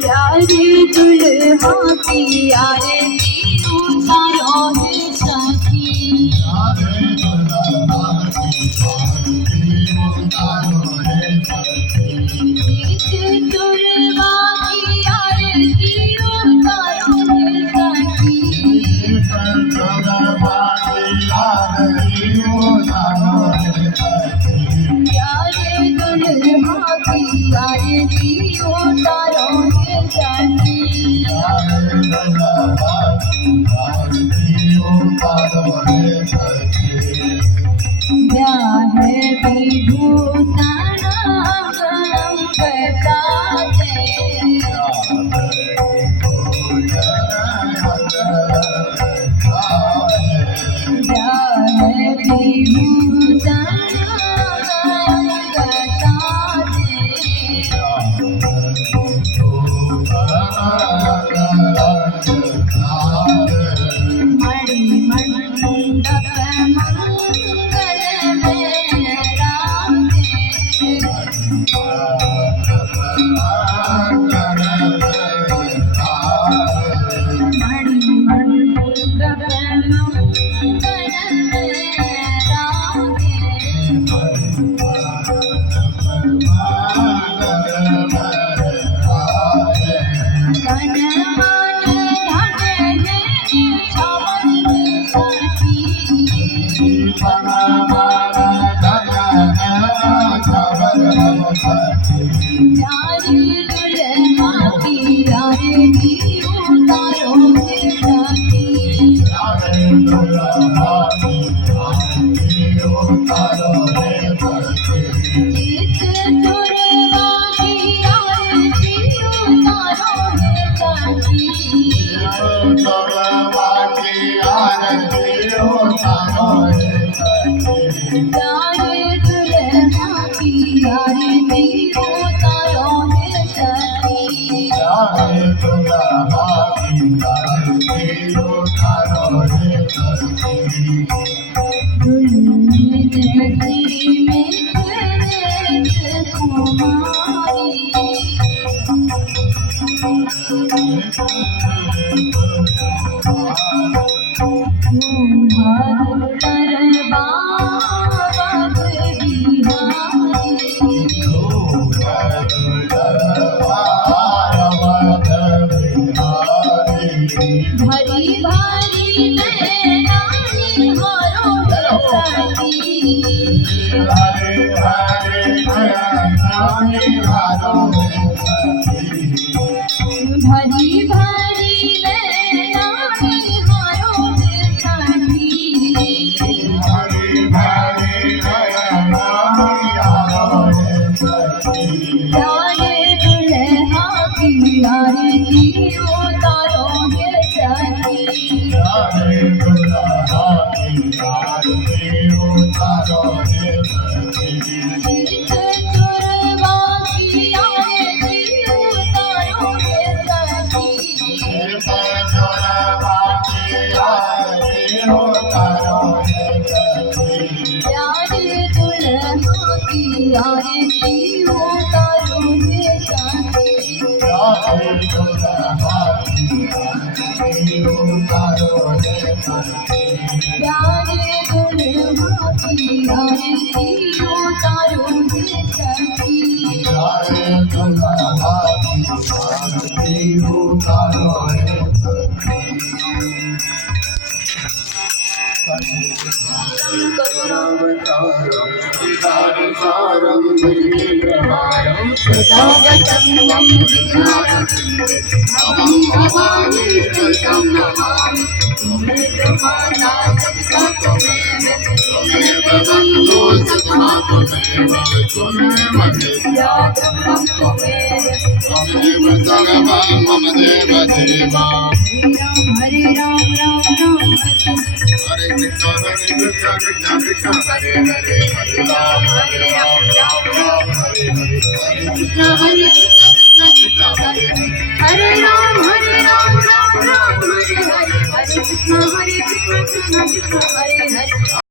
प्यारे दुल्हा की आरती उतारो है सखी। इस दुल्हा की आरती उतारो है सखी। प्यारे दुल्हा की आरती उतारो है सखी। ब्याह विभूषण बसाते, ब्याह विभूषण मणिमण्डप मंगल में राधे। मणिमण्डप मंगल में राधे। प्यारे दुल्हा की आरती उतारो है सखी। जिस दुल्हा की आरती उतारो है सखी। प्यारे दुल्हा की आरती उतारो है सखी। दुल्हन जैसी में कुमारी, भरी भारी नैना निहारो सखी। भरी भारी नैना निहारो सखी। प्यारे दुल्हा की आरती उतारो है सखी। जिस दुल्हा की आरती उतारो है सखी। प्यारे दुल्हा की आरती उतारो है सखी। प्यारे दुल्हा की आरती उतारो है सखी। हरे राम राम राम हरे कृष्ण कृष्ण हरे हरे हरे राम राम राम हरे हरे हरे कृष्ण कृष्ण हरे राम राम राम हरे हरे हरे कृष्ण कृष्ण कृष्ण हरे हरे।